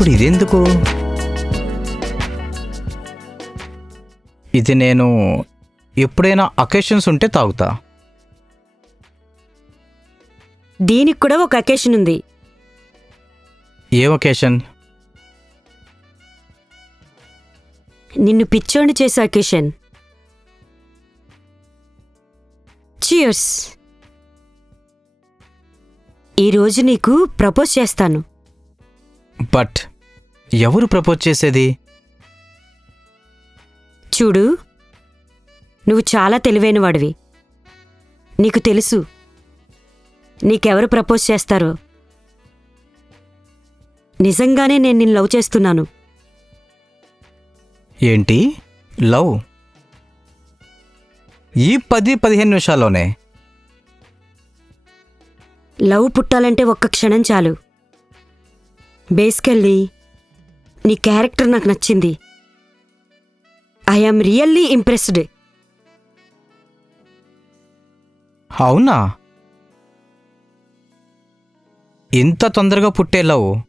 ఇప్పుడు ఇదెందుకు? ఇది నేను ఎప్పుడైనా అకేషన్స్ ఉంటే తాగుతా. దీనికి కూడా ఒక అకేషన్ ఉంది. ఏం అకేషన్ నిన్ను పిచ్చోండి చేసే అకేషన్ చియర్స్ ఈరోజు నీకు ప్రపోజ్ చేస్తాను. బట్ ఎవరు ప్రపోజ్ చేసేది? చూడు నువ్వు చాలా తెలివైన వాడివి నీకు తెలుసు నీకెవరు ప్రపోజ్ చేస్తారో. నిజంగానే నేను నిన్ను లవ్ చేస్తున్నాను. ఏంటి? లవ్? ఈ పది పదిహేను నిమిషాల్లోనే. లవ్ పుట్టాలంటే ఒక్క క్షణం చాలు. బేసికల్లీ నీ క్యారెక్టర్ నాకు నచ్చింది. ఐఆమ్ రియల్లీ ఇంప్రెస్డ్ అవునా? ఇంత తొందరగా పుట్టే లవ్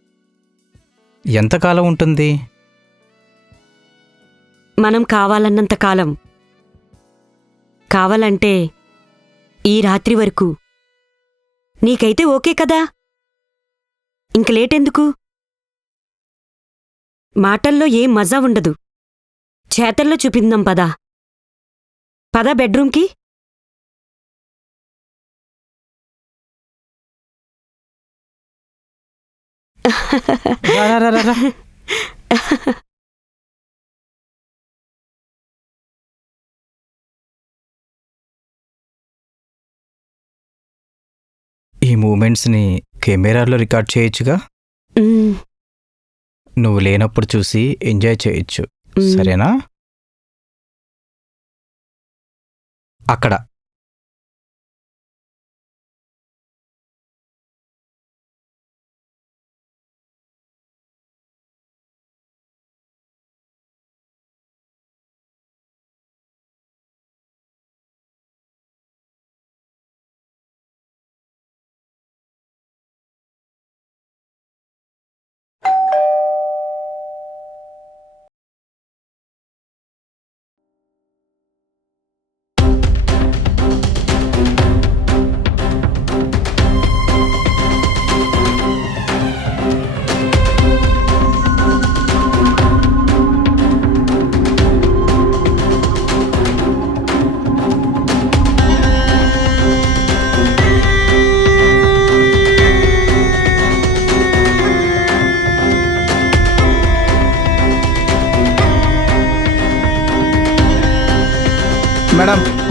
ఎంతకాలం ఉంటుంది? మనం కావాలన్నంత కాలం. కావాలంటే ఈ రాత్రి వరకు. నీకైతే ఓకే కదా? ఇంక లేటెందుకు మాటల్లో ఏం మజా ఉండదు. చేతల్లో చూపిందాం పదా. పద బెడ్రూమ్కి. ఈ మూమెంట్స్ని కెమెరాలో రికార్డ్ చేయొచ్చుగా? నువ్వు లేనప్పుడు చూసి ఎంజాయ్ చేయొచ్చు. సరేనా? అక్కడ.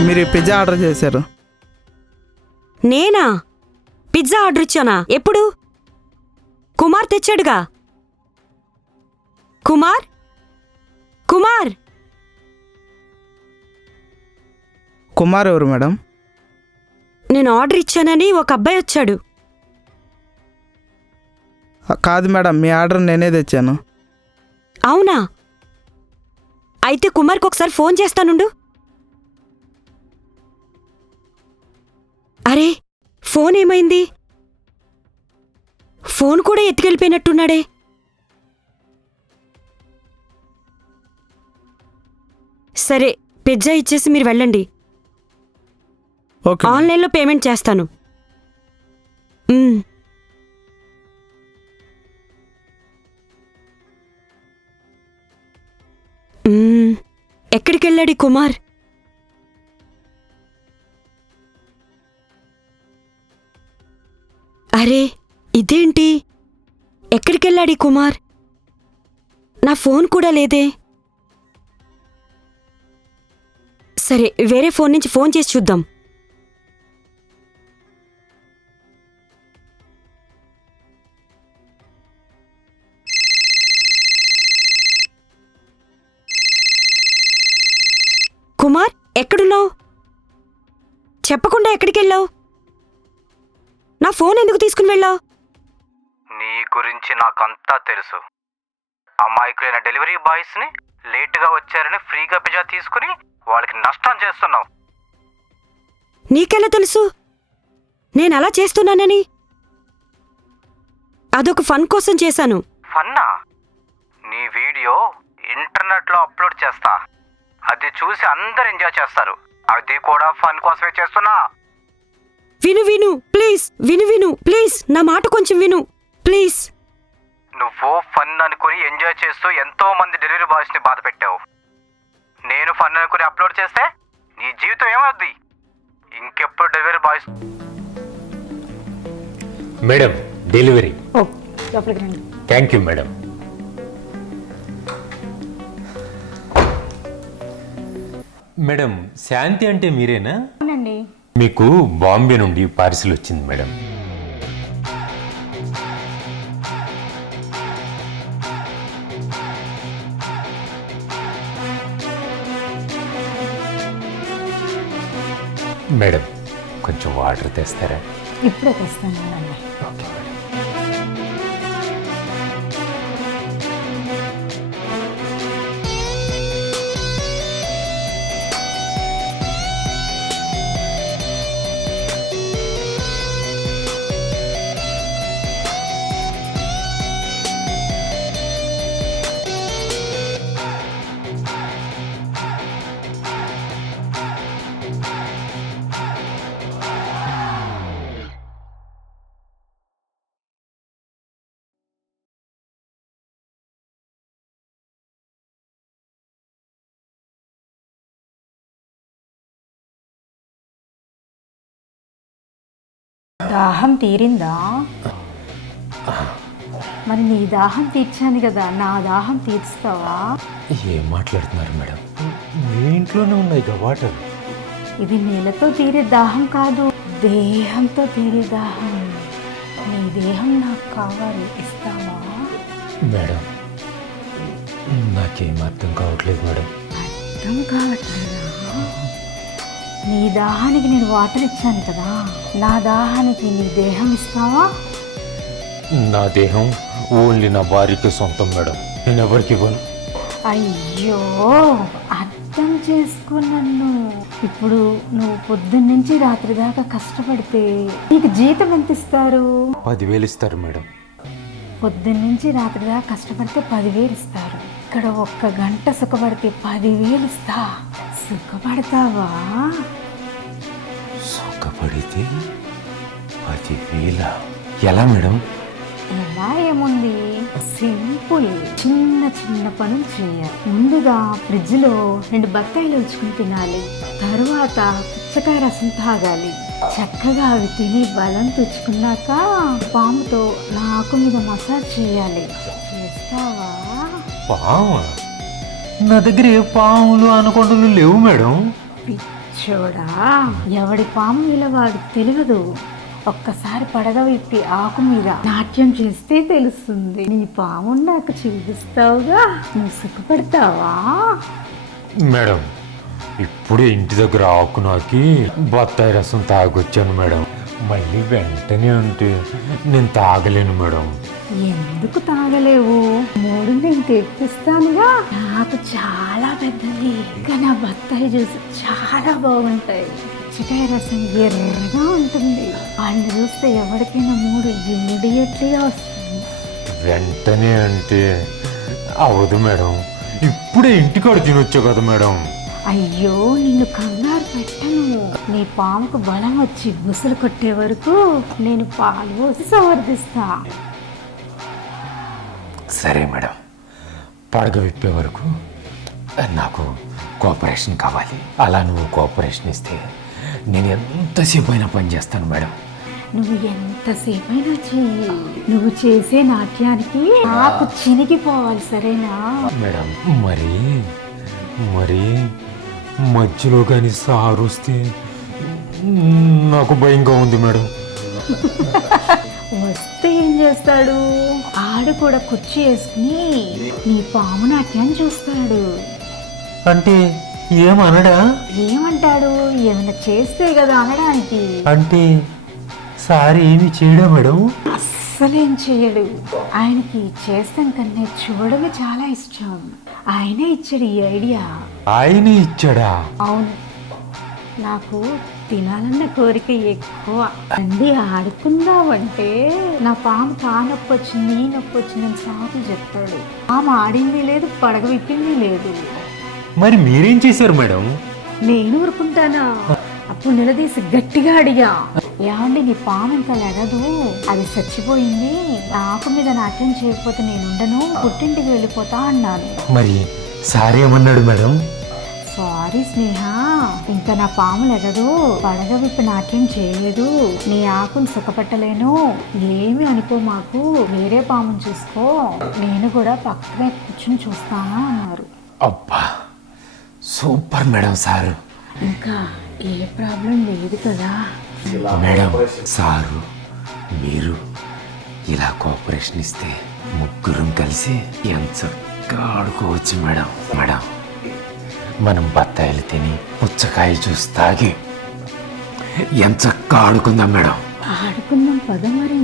మీరు పిజ్జా ఆర్డర్ చేశారు. నేనా? పిజ్జా ఆర్డర్ ఇచ్చానా? ఎప్పుడు? కుమార్ తెచ్చాడుగా. కుమార్? కుమార్? కుమార్ ఎవరు మేడం? నేను ఆర్డర్ ఇచ్చానని ఒక అబ్బాయి వచ్చాడు. కాదు మేడం మీ ఆర్డర్ నేనే తెచ్చాను. అవునా? అయితే కుమార్కి ఒకసారి ఫోన్ చేస్తానుండు. ఫోన్ ఏమైంది ఫోన్ కూడా ఎత్తుకెళ్ళిపోయినట్టున్నాడే. సరే పిజ్జా ఇచ్చేసి మీరు వెళ్ళండి. ఆన్లైన్లో పేమెంట్ చేస్తాను. ఎక్కడికెళ్ళాడు ఈ కుమార్? అరే ఇదేంటి? ఎక్కడికెళ్ళాడి కుమార్? నా ఫోన్ కూడా లేదే. సరే వేరే ఫోన్ నుంచి ఫోన్ చేసి చూద్దాం. కుమార్ ఎక్కడున్నావు? చెప్పకుండా ఎక్కడికెళ్ళావు? నా ఫోన్ ఎందుకు తీసుకుని వెళ్ళావు నీ గురించి నాకంతా తెలుసు. అమాయకులైన డెలివరీ బాయ్స్ని లేటుగా వచ్చారని ఫ్రీగా పిజ్జా తీసుకుని వాళ్ళకి నష్టం చేస్తున్నావు. నీకెలా తెలుసు? నేను అలా చేస్తున్నానని? అదొక ఫన్ కోసం చేశాను. ఫన్నా? నీ వీడియో ఇంటర్నెట్లో అప్లోడ్ చేస్తా. అది చూసి అందరు ఎంజాయ్ చేస్తారు. అది కూడా ఫన్ కోసమే చేస్తున్నా. విను విను ప్లీజ్ విను విను ప్లీజ్ నా మాట కొంచెం విను ప్లీజ్. నువ్వు ఫన్ అనుకుని ఎంజాయ్ చేస్తూ ఎంతో మంది డెలివరీ బాయ్స్ని బాధ పెట్టావు. నేను ఫన్ అనుకుని అప్లోడ్ చేస్తే నీ జీవితం ఏమవుద్ది? ఇంకెప్పుడు డెలివరీ బాయ్స్ మేడం డెలివరీ. ఓ లోపలికి రండి. Thank you madam. Madam Shanti అంటే మీరేనా? అవునండి. మీకు బాంబే నుండి పార్సిల్ వచ్చింది మేడం. మేడం కొంచెం వాటర్ తెస్తారా? ఇప్పుడే తెస్తాను ఓకే మేడం. దాహం తీరిందా? మరి నీ దాహం తీర్చాను కదా నా దాహం తీర్చుతావా? ఏం మాట్లాడుతున్నారు మేడం? మీ ఇంట్లోనే ఉన్నాయి కదా వాటర్. ఇది నీళ్ళతో తీరే దాహం కాదు దేహంతో తీరే దాహం. నీ దేహం నాకు కావాలి ఇస్తావా? మేడం నాకేం అర్థం కావట్లేదు మేడం. అర్థం కావట్లేదా? నీ దాహానికి నేను వాటర్ ఇచ్చాను కదా నా దాహానికి నీ దేహం ఇస్తావా? నా దేహం ఓన్లీ నా భార్యకి సొంతం మేడం. నేను ఎవరికి ఇవ్వను. అయ్యో అర్థం చేసుకో నన్ను. ఇప్పుడు నువ్వు పొద్దున్న నుంచి రాత్రి దాకా కష్టపడితే నీకు జీతం ఎంత ఇస్తారు? పదివేలు ఇస్తారు మేడం. పొద్దున్న నుంచి రాత్రి దాకా కష్టపడితే పదివేలు ఇస్తారు. ఇక్కడ ఒక్క గంట సుఖపడితే పదివేలు ఇస్తా. సుఖపడతావా? సుఖపడితే పదివేల ఎలా మేడం? ఎలా ఏముంది? సింపుల్. చిన్న చిన్న పనులు చేయాలి. ముందుగా ఫ్రిడ్జ్లో రెండు బత్తాయిలు ఉంచుకుని తినాలి. తరువాత పుచ్చకాయ రసం తాగాలి. చక్కగా అవి తిని బలం తెచ్చుకున్నాక పాముతో నాకు మీద మసాజ్ చేయాలి. చేస్తావా? పాము నా దగ్గర ఏ పాములు అనకొండలు లేవు మేడం. పిచ్చోడా ఎవడి పాము మీద వాడికి తెలియదు. ఒక్కసారి పడగ విప్పి ఆకు మీద నాట్యం చేస్తే తెలుస్తుంది. నీ పాము నాకు చూపిస్తావుగా? నువ్వు సుఖపడతావా? మేడం ఇప్పుడే ఇంటి దగ్గర ఆకు నాకి బత్తాయి రసం తాగొచ్చాను మేడం. మళ్ళీ వెంటనే అంటే నేను తాగలేను మేడం. ఎందుకు తాగలేవు? మూడు నేను తెప్పిస్తానుగా. నాకు చాలా పెద్దది. ఇంకా నా బత్తాయి జ్యూస్ చాలా బాగుంటాయి. పుచ్చకాయ రసం ఎర్రగా ఉంటుంది. వాళ్ళు చూస్తే ఎవరికైనా మూడు ఇమ్మీడియట్లీగా వస్తుంది. వెంటనే అంటే అవదు మేడం. ఇప్పుడే ఇంటికాడ తినొచ్చు కదా మేడం? అయ్యో నిన్ను కంగారు పెట్టను. నీ పాముకు బలం వచ్చి బుసలు కొట్టే వరకు నేను పాలు పోసి సమర్థిస్తా సరే మేడం. పడగ విప్పే వరకు నాకు కోఆపరేషన్ కావాలి. అలా నువ్వు కోఆపరేషన్ ఇస్తే నేను ఎంతసేపు అయినా పని చేస్తాను మేడం. నువ్వు ఎంతసేపైనా చెయ్యి. నువ్వు చేసే నాట్యానికి నాకు చినిగిపోవాలి సరేనా? మేడం మరి మరి మధ్యలో కానీ సారు వస్తే నాకు భయంగా ఉంది మేడం. చేస్తాడు? ఆడు కూడా కుర్చీ వేసుకుని నీ పాము నాట్యాన్ని చూస్తాడు. అంటే ఏమనడా? ఏమంటాడు? ఏమైనా చేస్తే కదా అనడానికి. అంటే సారి ఏమి చేయడా మేడం? అస్సలేం చేయడు. ఆయనకి చేస్తాం కన్నా చూడమే చాలా ఇష్టం. ఆయనే ఇచ్చాడు ఈ ఐడియా. ఆయనే ఇచ్చాడా? అవును. నాకు తినాలన్న కోరిక ఎక్కువ. అండి ఆడుకుందామంటే నా పాము తా నొప్పి వచ్చింది ఈ నొప్పి వచ్చిందని సాకులు చెప్తాడు. పాము ఆడింది లేదు పడగ విప్పింది లేదు. మరి మీరేం చేశారు మేడం? నేను ఊరుకుంటానా? అప్పుడు నిలదీసి గట్టిగా అడిగా. ఏమండి నీ పాము ఇంకా లెగదు. అది చచ్చిపోయింది. ఆకు మీద నాట్యం చేయకపోతే నేను ఉండను. పుట్టింటికి వెళ్ళిపోతా అన్నాను. మరి సార్ ఏమన్నాడు మేడం? సారీ స్నేహ. ఇంకా నా పాము లెగదు పడగ విప్పి నాట్యం చేయలేదు నీ ఆకును సుఖపట్టలేను. ఏమి అనుకో మాకు. వేరే పాముని చూసుకో. నేను కూడా పక్కనే కూర్చుని చూస్తానా అన్నారు. అబ్బా సూపర్ మేడం సారు. ఇంకా ఏ ప్రాబ్లం లేదు కదా. మేడం సారు మీరు ఇలా కోఆపరేషన్ ఇస్తే ముగ్గురం కలిసి ఎంత చక్కగా ఆడుకోవచ్చు మేడం. మేడం మనం బత్తాయిలు తిని పుచ్చకాయ జ్యూస్ తాగి ఎంత ఆడుకుందాం మేడం? ఆడుకుందాం పద మరి.